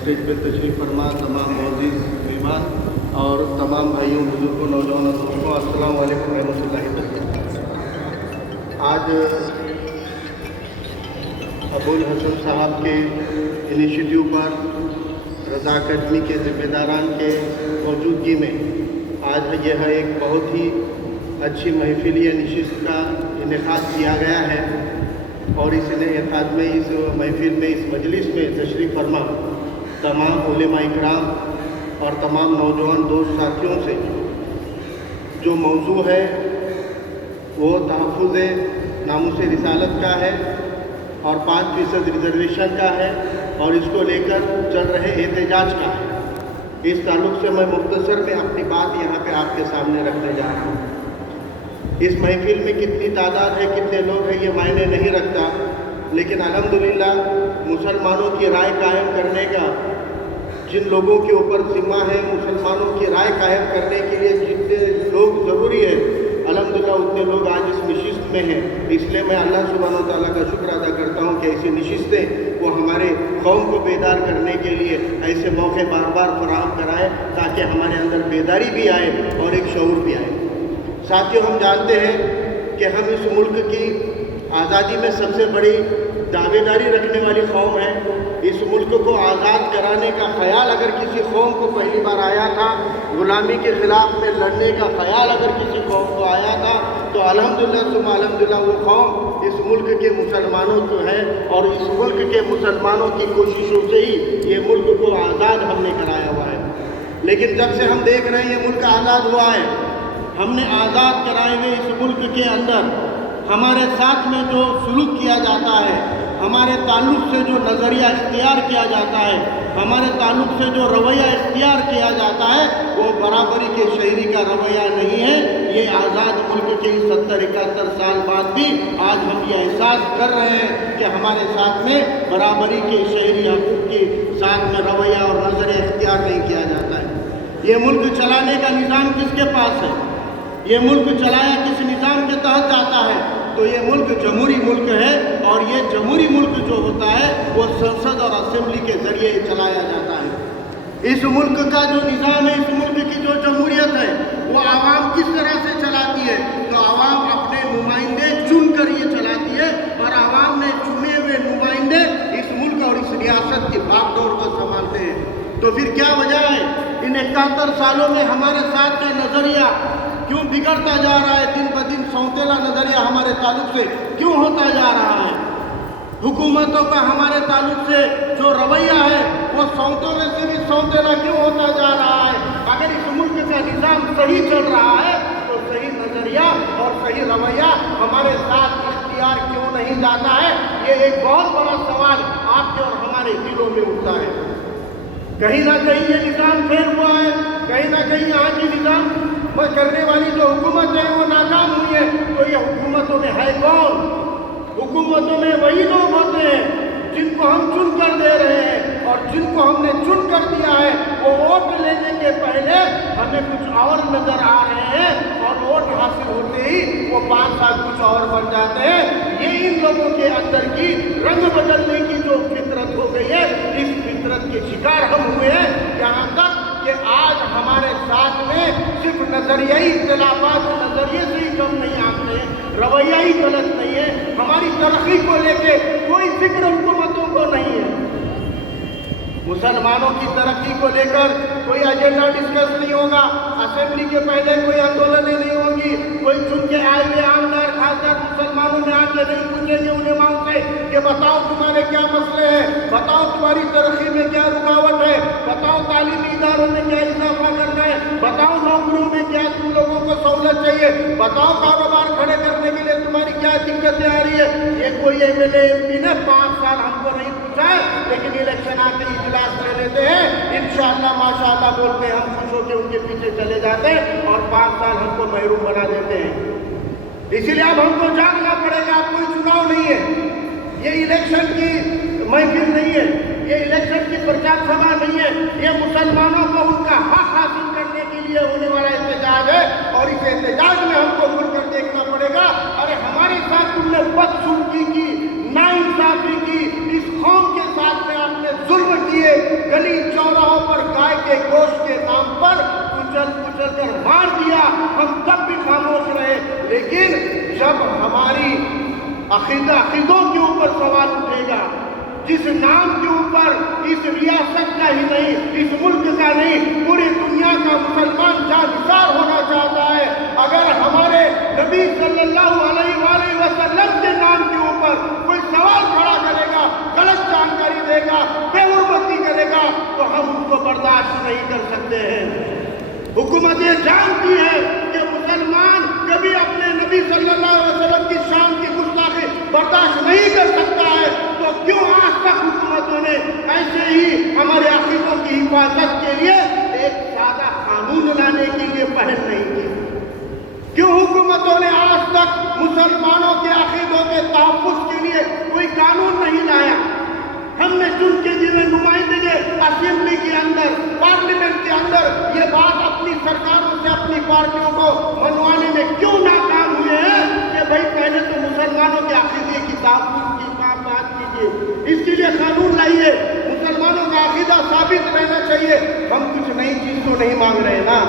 Stage पर तशरीफ़ फरमा तमाम मोअज़्ज़िज़ मेहमान और तमाम भाइयों बुजुर्गों नौजवानों दोस्तों, अस्सलाम वालेकुम रहमतुल्लाहि व बरकातहू। आज अबुल हसन साहब के इनिशिएटिव पर रज़ा अकेडमी के ज़िम्मेदारान के मौजूदगी में आज यह एक बहुत ही अच्छी महफिल या नशिस्त का इनेकाद किया गया है और इस इनेकाद में, इस महफिल में, इस मजलिस में तशरीफ़ फरमा तमाम उलेमा इकराम और तमाम नौजवान दोस्त साथियों से जो मौजू है वो तहफ़्फ़ुज़ नामूस रिसालत का है और 5% रिजर्वेशन का है और इसको लेकर चल रहे एहतजाज का है। इस ताल्लुक़ से मैं मुख्तसर में अपनी बात यहाँ पे आपके सामने रखने जा रहा हूँ। इस महफिल में कितनी तादाद है, कितने लोग हैं, ये मायने नहीं रखता, लेकिन अल्हम्दुलिल्लाह मुसलमानों की राय कायम करने का जिन लोगों के ऊपर ज़िम्मा है, मुसलमानों की राय कायम करने के लिए जितने लोग ज़रूरी है, अल्हम्दुलिल्लाह उतने लोग आज इस नशिस्त में हैं। इसलिए मैं अल्लाह सुब्हानहू व तआला का शुक्र अदा करता हूँ कि ऐसी नशिस्तें वो हमारे कौम को बेदार करने के लिए ऐसे मौके बार बार फराहम कराए ताकि हमारे अंदर बेदारी भी आए और एक शऊर भी आए। साथियों, हम जानते हैं कि हम इस मुल्क की आज़ादी में सबसे बड़ी दावेदारी रखने वाली कौम है। इस मुल्क को आज़ाद कराने का ख़याल अगर किसी कौम को पहली बार आया था, ग़ुलामी के ख़िलाफ़ में लड़ने का ख़याल अगर किसी कौम को आया था, तो अल्हम्दुलिल्लाह सुम्मा अल्हम्दुलिल्लाह वो कौम इस मुल्क के मुसलमानों को है और इस मुल्क के मुसलमानों की कोशिशों से ही ये मुल्क को आज़ाद हमने कराया हुआ है। लेकिन जब से हम देख रहे हैं ये मुल्क आज़ाद हुआ है, हमने आज़ाद कराए हुए इस मुल्क के अंदर हमारे साथ में जो सलूक किया जाता है, हमारे ताल्लुक़ से जो नज़रिया इख्तियार किया जाता है, हमारे ताल्लुक़ से जो रवैया इख्तियार किया जाता है, वो बराबरी के शहरी का रवैया नहीं है। ये आज़ाद मुल्क के 70-71 साल बाद भी आज हम ये एहसास कर रहे हैं कि हमारे साथ में बराबरी के शहरी हकूक़ के साथ में रवैया और नज़रिया इख्तियार नहीं किया जाता है। ये मुल्क चलाने का निज़ाम किसके पास है? ये मुल्क चलाया किस निज़ाम के तहत जाता है? तो ये मुल्क जमहूरी मुल्क है और ये जमहूरी मुल्क जो होता है वो संसद और असेंबली के ज़रिए चलाया जाता है। इस मुल्क का जो निज़ाम है, इस मुल्क की जो जमहूरियत है, वो आवाम किस तरह से चलाती है? तो आवाम अपने नुमाइंदे चुन कर ये चलाती है और आवाम ने चुने हुए नुमाइंदे इस मुल्क और इस रियासत की बागडोर को संभालते हैं। तो फिर क्या वजह है इन 71 सालों में हमारे साथ का नज़रिया क्यों बिगड़ता जा रहा है? दिन ब दिन सौतेला नज़रिया हमारे ताल्लुक़ से क्यों होता जा रहा है? हुकूमतों का हमारे ताल्लुक़ से जो रवैया है वो सौतेले से भी सौतेला क्यों होता जा रहा है? अगर इस मुल्क का निज़ाम सही चल रहा है तो सही नज़रिया और सही रवैया हमारे साथ इख्तियार क्यों नहीं जाता है? ये एक बहुत बड़ा सवाल आपके और हमारे दिलों में उठता है। कहीं ना कहीं ये निज़ाम फेल हुआ है, कहीं ना कहीं यहाँ की निज़ाम करने वाली जो हुकूमत है वो नाकाम हुई है। तो ये हुकूमतों में है कौन? हुकूमतों में वही लोग होते हैं जिनको हम चुन कर दे रहे हैं और जिनको हमने चुन कर दिया है वो वोट लेने के पहले हमें कुछ और नज़र आ रहे हैं और वोट हासिल होते ही वो 5 साल कुछ और बन जाते हैं। ये इन लोगों के अंदर की रंग बदलने की जो फितरत हो गई है, इस फितरत के शिकार हम हुए हैं। यहाँ तक कि आज हमारे साथ में सिर्फ नज़रियाई इख्तिलाफ़ात नज़रिए से ही कम नहीं आते हैं, रवैया ही गलत नहीं है, हमारी तरक्की को लेके कोई फिक्र हुकूमतों को नहीं है। मुसलमानों की तरक्की को लेकर कोई एजेंडा डिस्कस नहीं होगा, असेंबली के पहले कोई आंदोलनें नहीं होंगी, कोई चुन के आए हुए आमदार खासदार मुसलमानों में आके नहीं पूछेंगे उलेमाओं से कि बताओ तुम्हारे क्या मसले हैं, बताओ तुम्हारी तरक्की में क्या रुकावट है, बताओ तालीमी इदारों में क्या इजाफा करना है, बताओ नौकरियों में क्या तुम लोगों को सहूलत चाहिए, बताओ कारोबार खड़े करने के लिए तुम्हारी क्या दिक्कतें आ रही है। ये कोई MLA MP ने 5 साल हमको नहीं पूछा है, लेकिन इलेक्शन आके इजलास ले लेते हैं, इंशाअल्लाह माशाअल्लाह बोलते हैं, हम खुश होकर उनके पीछे चले जाते हैं और 5 साल हमको महरूम बना देते हैं। इसीलिए अब हमको जानना पड़ेगा, अब कोई चुनाव नहीं है, ये इलेक्शन की महफिल नहीं है, ये इलेक्शन की प्रचार सभा नहीं है, ये मुसलमानों को उनका हक हासिल करने के लिए होने वाला एहतजाज है और इस एहतजाज में हमको खुलकर देखना पड़ेगा। अरे हमारे साथ तुमने बदसलूकी की, नाइंसाफी की, इस कौम के साथ में आपने जुल्म किए, गली کے گوشت کے نام پر کچل کر مار دیا، ہم تب بھی خاموش رہے۔ لیکن جب ہماری عقیدوں کے اوپر سوال اٹھے گا، جس نام کے اوپر اس ریاست کا ہی نہیں، اس ملک کا نہیں، پوری دنیا کا مسلمان جانسار ہونا چاہتا ہے، اگر ہمارے نبی صلی اللہ علیہ وآلہ وسلم کے نام کے اوپر کوئی سوال کھڑا کرے گا، غلط جانکاری دے گا، بے حرمتی کرے گا، تو ہم اس کو برداشت نہیں کر سکتے ہیں۔ حکومت یہ جانتی ہے کہ مسلمان کبھی اپنے نبی صلی اللہ علیہ وسلم کی شان کی گستاخی برداشت نہیں کر سکتا ہے، تو کیوں آج تک حکومتوں نے ایسے ہی ہمارے عقیدوں کی حفاظت کے لیے ایک سادہ قانون لانے کے لیے پہل نہیں کی؟ کیوں حکومتوں نے آج تک مسلمانوں کے عقیدوں کے تحفظ کے لیے کوئی قانون نہیں لایا؟ ہم نے چن کے جنہیں نمائندگی اسمبلی کے اندر، پارلیمنٹ کے اندر یہ بات اپنی سرکاروں سے، اپنی پارٹیوں کو منوانے میں کیوں ناکام ہوئے ہیں کہ بھائی پہلے تو مسلمانوں کے عقیدے کی تحفظ کی بات کیجیے، اس کے لیے قانون لائیے، مسلمانوں کا عقیدہ ثابت رہنا چاہیے۔ ہم کچھ نئی چیز تو نہیں مانگ رہے نا،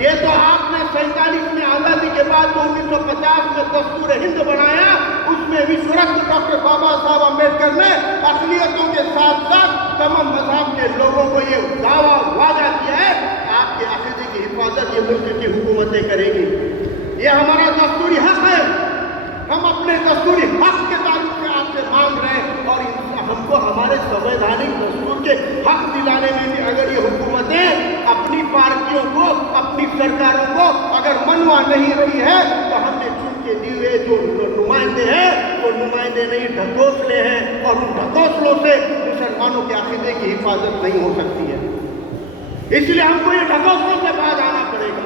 یہ تو آپ نے 47 میں آزادی کے بعد 1950 میں دستور ہند بنایا، اس میں وشورتن ڈاکٹر بابا صاحب امبیڈکر نے اقلیتوں کے ساتھ ساتھ تمام مذہب کے لوگوں کو یہ دعویٰ وعدہ کیا ہے کہ آپ کے عقیدے کی حفاظت یہ ملک کی حکومتیں کریں گی، یہ ہمارا دستوری حق ہے، ہم اپنے دستوری حق کے تعلق سے آپ سے مانگ رہے ہیں، اور ہم کو ہمارے سنویدھانک دستور کے حق دلانے میں بھی اگر یہ حکومتیں اپنی پارٹیوں کو، اپنی سرکاروں کو اگر منوا نہیں رہی ہے، تو ہم نے چن کے دیے جو نمائندے ہیں وہ نمائندے نہیں ڈھکوسلے ہیں، اور ان ڈھکوسلوں سے مسلمانوں کے عقیدے کی حفاظت نہیں ہو سکتی ہے، اس لیے ہم کو یہ ڈھکوسلوں سے باز آنا پڑے گا۔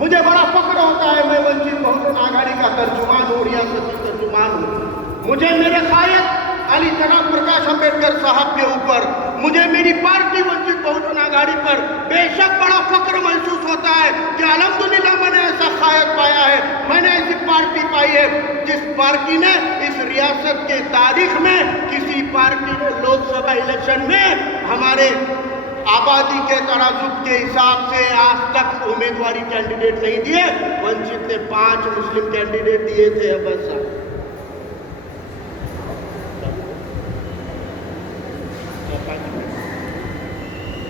مجھے بڑا فخر ہوتا ہے، میں ونچت بہوجن آگاڑی کا ترجمان ہوں، ریاستی ترجمان ہوں، مجھے میرے قائد علی جناب پرکاش امبیڈکر صاحب کے اوپر، مجھے میری پارٹی ونچت بہوجن آگاڑی پر بے شک بڑا فخر محسوس ہوتا ہے کہ الحمدللہ میں نے ایسا قائد پایا ہے، میں نے ایسی پارٹی پائی ہے جس پارٹی نے اس ریاست کے تاریخ میں کسی پارٹی نے لوک سبھا الیکشن میں ہمارے آبادی کے تناسب کے حساب سے آج تک امیدواری کینڈیڈیٹ نہیں دیے، ونچت نے 5 مسلم کینڈیڈیٹ دیے تھے بس۔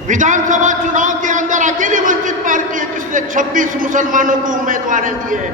विधान सभा चुनाव के अंदर अकेली वंचित पार्टी है जिसने 26 मुसलमानों को उम्मीदवार दिए हैं।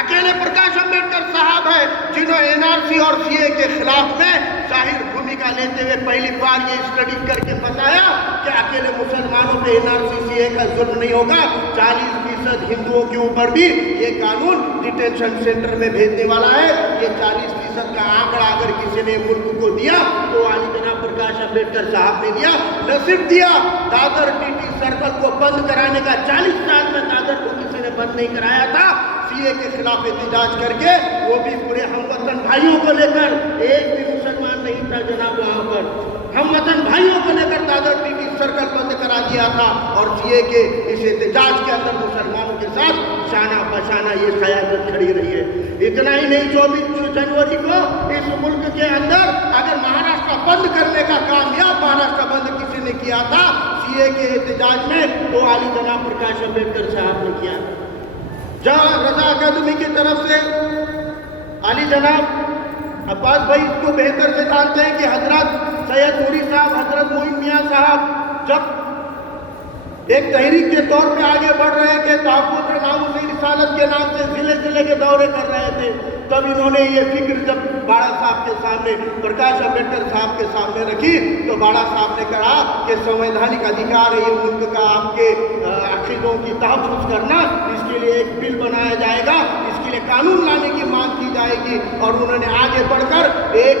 अकेले प्रकाश अंबेडकर साहब है जिन्होंने एनआरसी और सीए के खिलाफ में जाहिर भूमिका लेते हुए पहली बार ये स्टडी करके बताया कि अकेले मुसलमानों पे एनआरसी सीए का जुल्म नहीं होगा, 40% हिंदुओं के ऊपर भी ये कानून डिटेंशन सेंटर में भेजने वाला है। ये 40% का आंकड़ा अगर किसी ने मुल्क को दिया तो आली जनाब प्रकाश अंबेडकर साहब ने दिया। न सिर्फ दिया, दादर टीटी सर्कल को बंद कराने का 40 साल में दादर को किसी ने बंद नहीं कराया था, सीए के खिलाफ एहतजाज करके, वो भी पूरे हमवतन भाइयों को लेकर, एक भी मुसलमान नहीं था जनाब वहाँ पर, हमवतन भाइयों को लेकर दादर टीटी सर्कल बंद करा दिया था। और सीए के इस एहतजाज के अंदर मुसलमानों के साथ शाना बशाना ये क़यादत खड़ी रही है। इतना ही नहीं, 24 जनवरी को इस मुल्क के अंदर अगर महाराष्ट्र बंद करने का कामयाब महाराष्ट्र बंद किसी ने किया था सीए के एहतजाज में, तो आली जनाब प्रकाश अंबेडकर साहब ने किया। जहाँ रजा अकादमी की तरफ से आली जनाब अब्बास भाई इसको बेहतर से जानते हैं कि हजरत सैयद नूरी साहब, हजरत मोइन मियाँ साहब जब एक तहरीक के तौर पे आगे बढ़ रहे थे, तहफ़्फ़ुज़ नाम-ए रिसालत के नाम से ज़िले के दौरे कर रहे थे, तब इन्होंने ये फिक्र जब बाड़ा साहब के सामने, प्रकाश अंबेडकर साहब के सामने रखी, तो बाड़ा साहब ने कहा कि संवैधानिक अधिकार है ये मुल्क का आपके अक़ीदों की तहफ़्फ़ुज़ करना, इसके लिए एक बिल बनाया जाएगा, इसके लिए कानून लाने की मांग की जाएगी। और उन्होंने आगे बढ़कर एक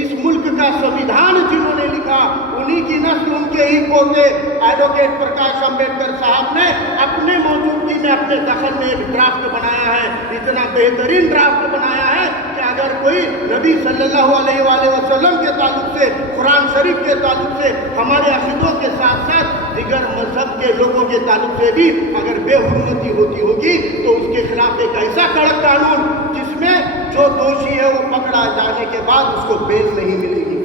इस मुल्क का संविधान जिन्होंने लिखा, उन्हीं की नस्ल, उनके ही पोते एडवोकेट प्रकाश अंबेडकर साहब ने अपने मौजूदगी में, अपने दखल में एक ड्राफ्ट बनाया है। इतना बेहतरीन ड्राफ्ट बनाया है कि अगर कोई नबी सल्लल्लाहु अलैहि वसल्लम के ताल्लुक से, कुरान शरीफ के ताल्लुक से, हमारे अक़ीदों के साथ साथ दिगर मजहब के लोगों के ताल्लुक से भी अगर बेहुरमती होती होगी, तो उसके खिलाफ एक ऐसा कड़क कानून जिसमें जो दोषी है वो पकड़ा जाने के बाद उसको बेल नहीं मिलेगी।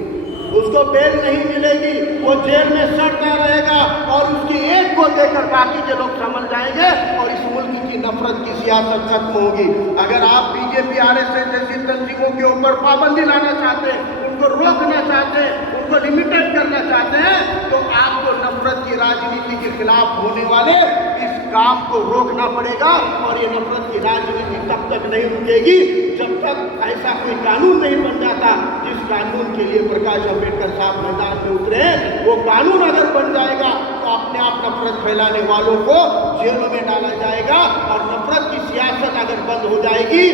اس کو بیل نہیں ملے گی، وہ جیل میں سڑتا رہے گا اور اس کی ایک کو دے کر باقی کے لوگ سنبھل جائیں گے اور اس ملک کی نفرت کی سیاست ختم ہوگی۔ اگر آپ بی جے پی RSS جیسی تنظیموں کے اوپر پابندی لانا چاہتے ہیں، ان کو روکنا چاہتے ہیں، ان کو لمیٹڈ کرنا چاہتے ہیں، تو آپ کو نفرت کی راجنیتی کے خلاف ہونے والے اس کام کو روکنا پڑے گا۔ اور یہ نفرت کی راجنیتی تب تک نہیں رکے گی جب تک ایسا کوئی قانون نہیں بن جاتا جس قانون کے لیے پرکاش امبیڈکر صاحب میدان میں اترے ہیں۔ وہ قانون اگر بن جائے گا تو اپنے آپ نفرت پھیلانے والوں کو جیلوں میں ڈالا جائے گا، اور نفرت کی سیاست اگر بند ہو جائے گی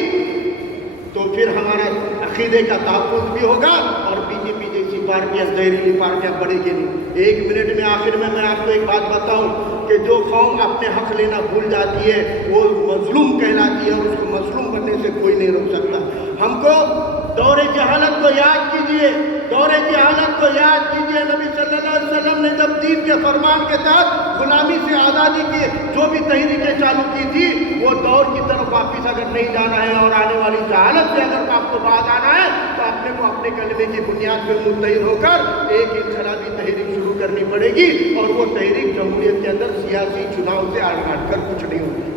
تو پھر ہمارا عقیدے کا تحفظ بھی ہوگا اور بی جے پی جیسی پارٹیاں، زہریلی پارٹیاں بڑھے گی نہیں۔ ایک منٹ میں آخر میں آپ کو ایک بات بتاؤں کہ جو قوم اپنے حق لینا بھول جاتی ہے وہ مظلوم کہلاتی ہے، اور اس کو مظلوم بننے سے کوئی نہیں روک سکتا۔ ہم کو دور جہالت کو یاد کیجئے، دور جہالت کو یاد کیجئے۔ نبی صلی اللہ علیہ وسلم نے جب دین کے فرمان کے تحت غلامی سے آزادی کی جو بھی تحریکیں چالو کی تھی، وہ دور کی طرف واپس اگر نہیں جانا ہے اور آنے والی جہالت سے اگر آپ کو بعد آنا ہے تو اپنے کو اپنے کلمے کی بنیاد پہ متحد ہو کر ایک انقلابی تحریک شروع کرنی پڑے گی، اور وہ تحریک جمہوریت کے اندر سیاسی چناؤ سے ہٹ کر کچھ نہیں ہوگی۔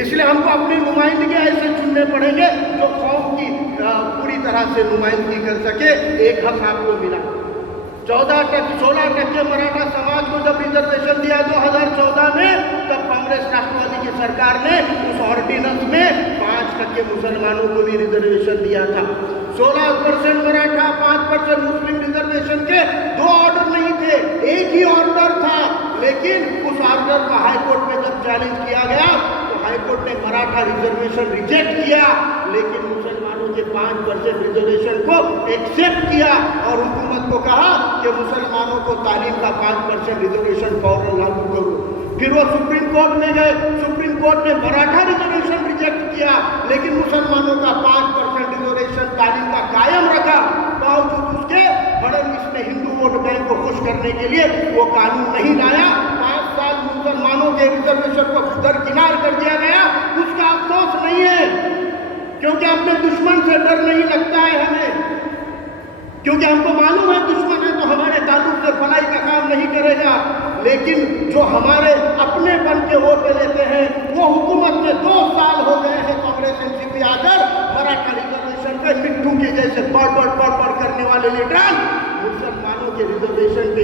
اس لیے ہم کو اپنی نمائندگی ایسے چننے پڑیں گے جو قوم کی پوری طرح سے نمائندگی کر سکے۔ ایک حق آپ کو ملا، 16% مراٹھا سماج کو جب ریزرویشن دیا 2014 میں، تب کانگریس راشٹرواदी کی سرکار نے اس آرڈیننس میں 5% مسلمانوں کو بھی ریزرویشن دیا تھا۔ 16% مراٹھا، 5% مسلم ریزرویشن کے دو آرڈر نہیں تھے، ایک ہی آرڈر تھا، لیکن اس آرڈر کا ہائی کورٹ میں جب چیلنج کیا گیا تو ہائی کورٹ نے مراٹھا ریزرویشن ریجیکٹ کیا، لیکن مسلمانوں کے 5% ریزرویشن کو ایکسیپٹ کیا، اور حکومت کو کہا کہ مسلمانوں کو تعلیم کا 5% ریزرویشن فوراً لاگو کرو۔ پھر وہ سپریم کورٹ میں گئے، سپریم کورٹ نے مراٹھا ریزرویشن ریجیکٹ کیا، لیکن مسلمانوں کا 5% ریزرویشن تعلیم کا قائم رکھا۔ باوجود اس کے بڑن اس نے ہندو ووٹ بینک کو خوش کرنے کے لیے وہ قانون نہیں لایا۔ 5 سال مسلمانوں کے ریزرویشن کو درکنار کر دیا گیا، اس کا افسوس نہیں ہے، کیونکہ اپنے دشمن سے ڈر نہیں لگتا ہے ہمیں، کیونکہ ہم کو معلوم ہے دشمن ہے تو ہمارے تعلق سے فلائی کا کام نہیں کرے گا، لیکن جو ہمارے اپنے بن کے ووٹ لیتے ہیں وہ حکومت میں 2 سال ہو گئے ہیں کانگریس NCP آ کر مراٹھا ریزرویشن پہ مٹھو کے جیسے بڑ کرنے والے لیڈر مسلمانوں کے ریزرویشن پہ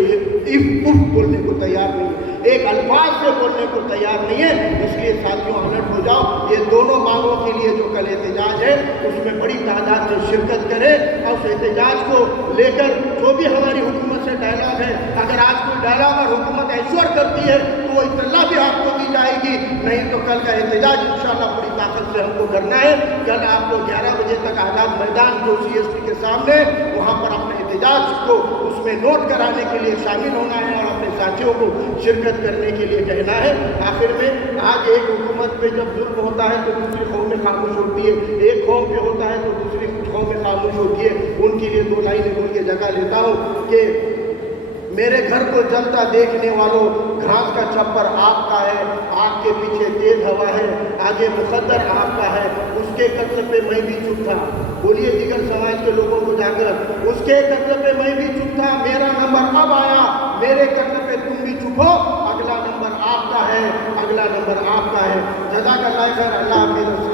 ایک بولنے کو تیار نہیں ہے، ایک الفاظ سے بولنے کو تیار نہیں ہے۔ اس لیے ساتھیوں الرٹ ہو جاؤ، یہ دونوں مانگوں کے لیے جو کل احتجاج ہے اس میں بڑی تعداد سے شرکت کرے، اور اس احتجاج کو لے کر جو بھی ہماری حکومت سے ڈائلاگ ہے، اگر آج کوئی ڈائلاگ اور حکومت ایشور کرتی ہے تو وہ اطلاع بھی آپ کو دی جائے گی، نہیں تو کل کا احتجاج انشاءاللہ پوری طاقت سے ہم کو کرنا ہے۔ کل آپ کو 11 بجے تک آزاد میدان جو CST کے سامنے، وہاں پر اپنے احتجاج کو اس میں نوٹ کرانے کے لیے شامل ہونا ہے اور اپنے ساتھیوں کو شرکت کرنے کے لیے کہنا ہے۔ آخر میں آج ایک حکومت پہ جب ظلم ہوتا ہے تو دوسری قومیں خاموش ہوتی ہے، ایک قوم پہ ہوتا ہے تو دوسری کچھ قومیں خاموش ہوتی ہے۔ ان کے لیے 2 لائنیں بول کے جگہ لیتا ہوں کہ میرے گھر کو جلتا دیکھنے والوں، گھاس کا چھپر آپ کا ہے، آگ کے پیچھے تیز ہوا ہے، آگے مقدر آپ کا ہے، اس کے قتل پہ میں بھی چپ تھا۔ بولیے دیگر سماج کے لوگوں کو جا کر، اس کے قتل پہ میں بھی چپ تھا، میرا نمبر اب آیا، میرے قتل پہ تم بھی چپ ہو، اگلا نمبر آپ کا ہے، اگلا نمبر آپ کا ہے۔ جزاک اللہ خیر، اللہ حافظ۔